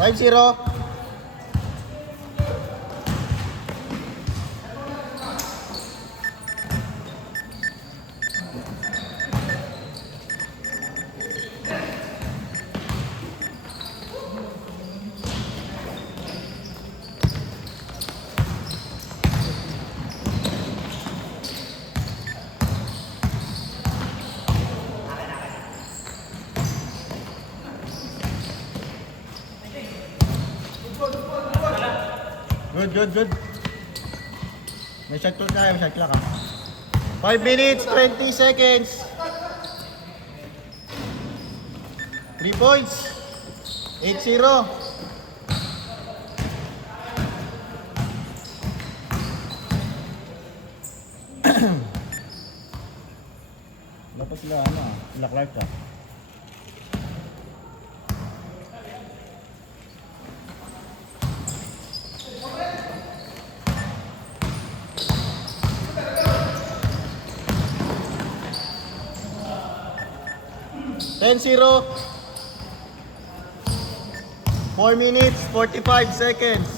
5-0. Good. May shot clock na, may shot clock ah. 5 minutes, 20 seconds. 3 points. 8-0. Dapat sila ano ah, sila Clark ah. Ten 0. 4 minutes, 45 seconds.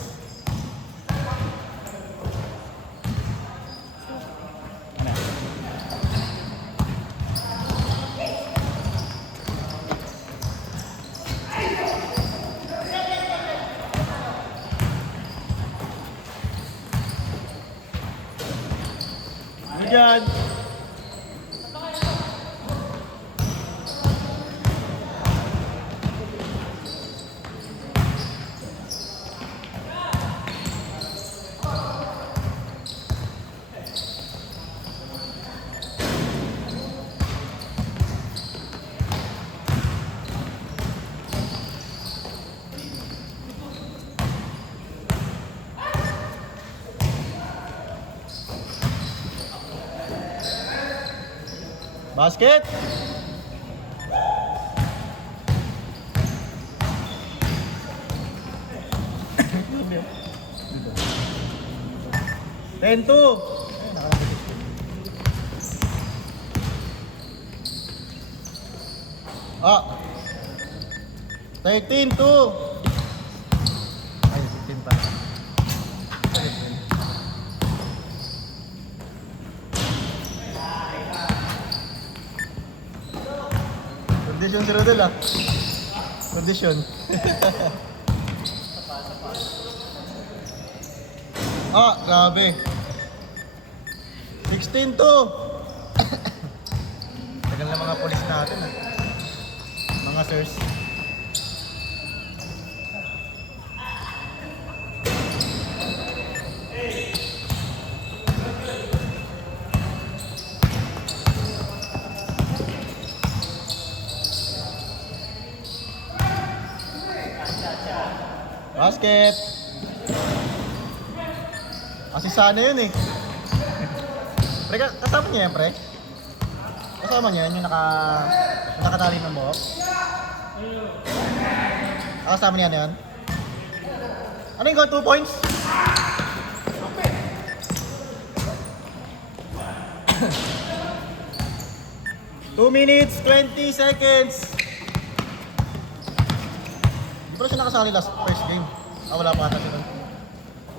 Diyan. Basket. Ten 2. Ah. 13-2. Ay, 15 pa. Condition si Rodel ah. Condition. Ah, grabe. 16-2. Tagal na mga polis natin ah. Mga sirs. Basket. Asisana yun eh. Pre, kasama niya yan, pre? Kasama niya yan, yung nakatali ng buhok? Kasama niya na yan? Ano yung goal? 2 points? Two minutes, 20 seconds. Hindi pa siya nakasali last first game. Ah, wala pa ata siya doon.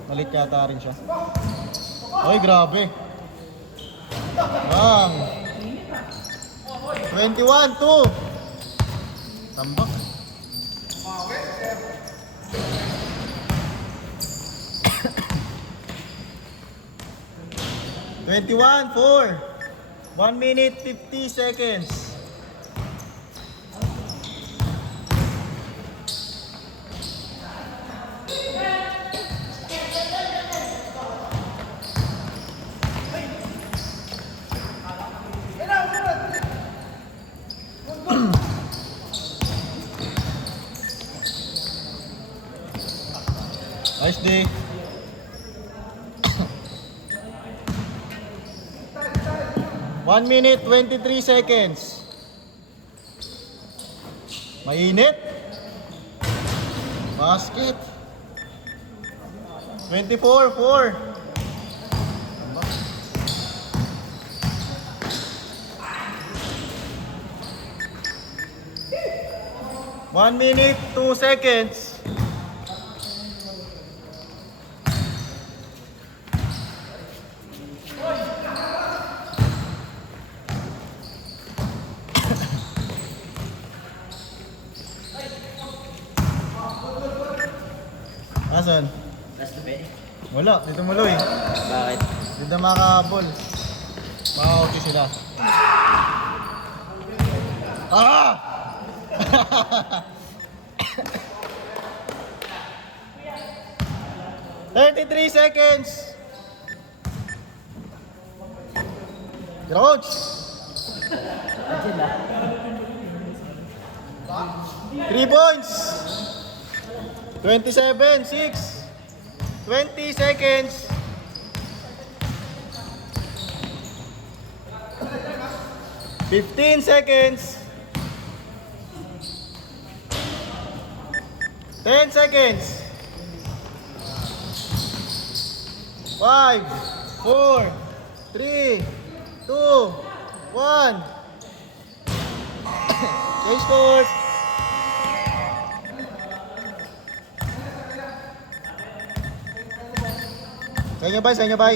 Malit yata rin siya. Ay, grabe. Bang. 21-2. Tambak. (21-4) 1 minute 50 seconds. Nice day. One minute, 23 seconds. Mainit. Basket. 24-4. 1 minute, 2 seconds. Asan? Last na eh. Wala, dito muloy. Bakit? Dito makakabol. Makakauti sila. Ah! 33 seconds. Coach. 3 points. 27, 6. 20 seconds. 15 seconds. 10 seconds. 5, 4, 3, 2, 1. Change course. Sa inyo bay, sa inyo bay.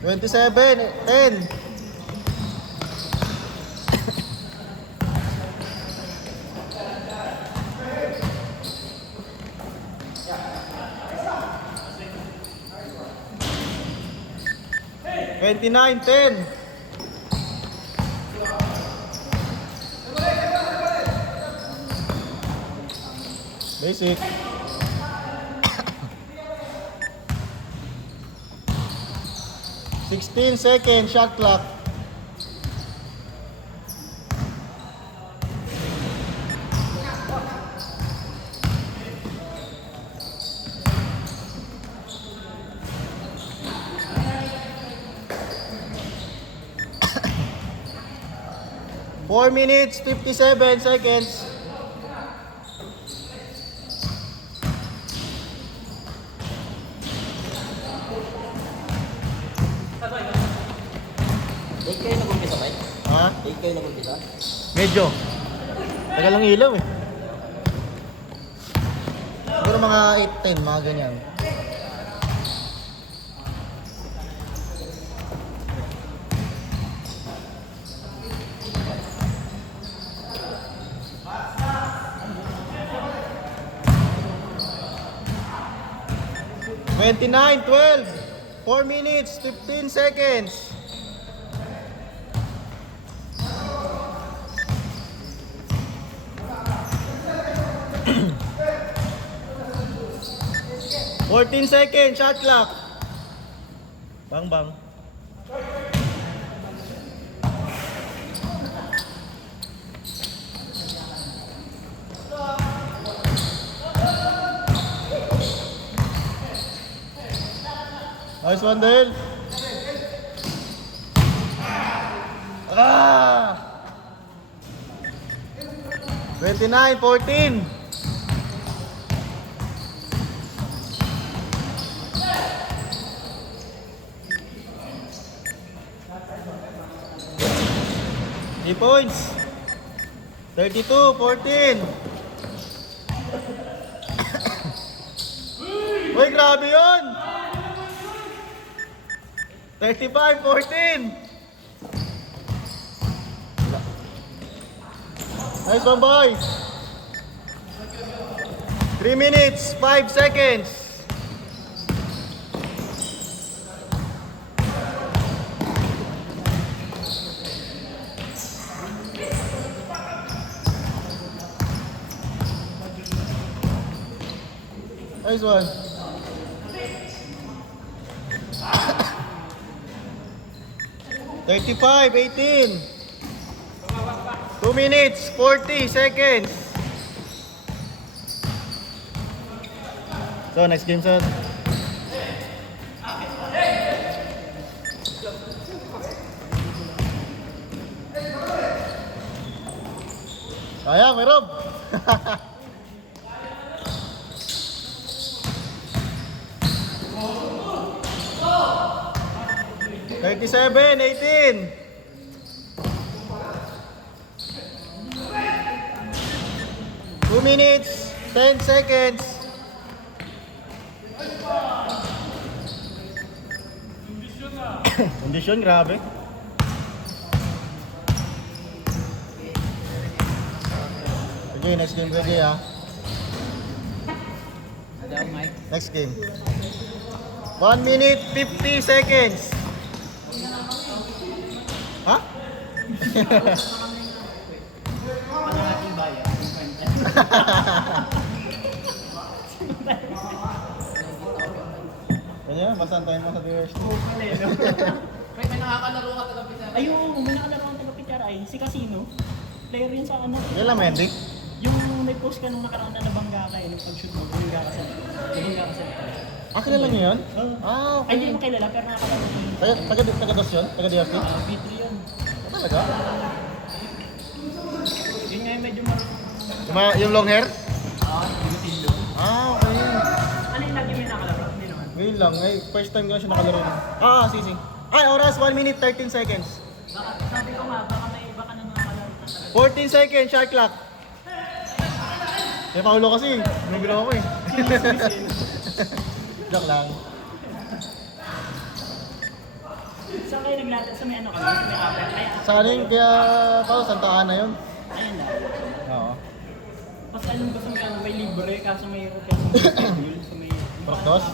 Twenty-seven, 10. Twenty-nine, 10. Basic. 16 seconds, shot clock. Four minutes, 57 seconds. Late kayo nag-umpisa ba? Ha? Late kayo nag-umpisa? Medyo. Tagal lang ilaw eh. Siguro mga 8-10, mga ganyan. Twenty-nine, 12. 4 minutes, 15 seconds. Fourteen seconds, shot clock. Bang bang. Nice one, Dale. Ah! 29, 14. Three points. 32, 14. Uy, grabe yun! 35, 14. Nice one, boys. 3 minutes, 5 seconds. Nice one. Thirty-five, 18. 2 minutes, 40 seconds. So, next game, sir. Sayang, may Rob. 37, 18. 2 minutes, 10 seconds. Kondisyon, grabe. Okay, next game ready ha. Next game. 1 minute 50 seconds. Ha? Kanya, basta antayin mo sa viewers. May nakakalaro ka taga Pizarra. Ayun, may nakalaro ka taga Pizarra ay si Casino. Player yun sa ano. Yan lang, Mendy. Yung may post ka nung nakaraan na nabangga ka nung pag-shoot mo, bumingga ka sa likod. Ah, kilala niyo yun? Oo. Ah, Ay, hindi okay. mo kilala, pero nakakalaro ko yun. Taga-dos yun? Taga-DRP? B3 yun. Talaga? Yun nga yung medyo marunong. Yung long hair? Bigotin doon. Ah, okay. Ano yung lagi may nakalaro? Hindi naman. Ngayon lang, first time ko na siya nakalaro. Sisi. Ay, oras, 1 minute 13 seconds. Baka, sabi ko nga, baka may iba ka na nakakalaro na talaga. 14 seconds, shot clock. May paulo kasi, may ginawa ko eh. Joke lang. Saan kayo naglatag sa may ano kami? Sa may upper? Sa ano yun, kaya Pao, Santa Ana yun? Ayun lang. Oo. Mas alam ko sa may ano, may libre, kaso may schedule, sa may... Proctos?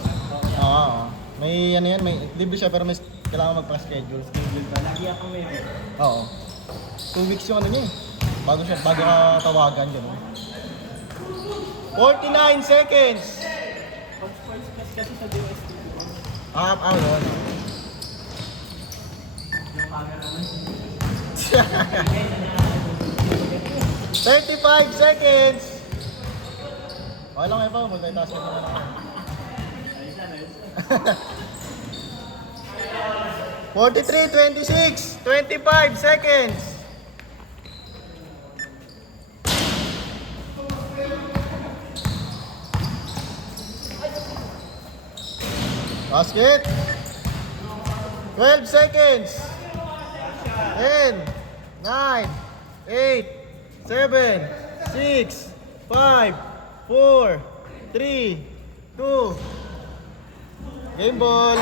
Oo. May ano yan, may libre siya pero may kailangan magpa-schedule. Schedule ba? Lagi akong may... Oo. 2 weeks yung ano niya eh. Bago ka tawagan, gano'n. 49 seconds! Pag sports class kasi sa DOST. Yun. Yung camera naman. 35 seconds! Okay lang pa, multitasking naman ako. 43, 26, 25 seconds! Basket! 12 seconds! 10, 9, 8, 7, 6, 5, 4, 3, 2, game ball!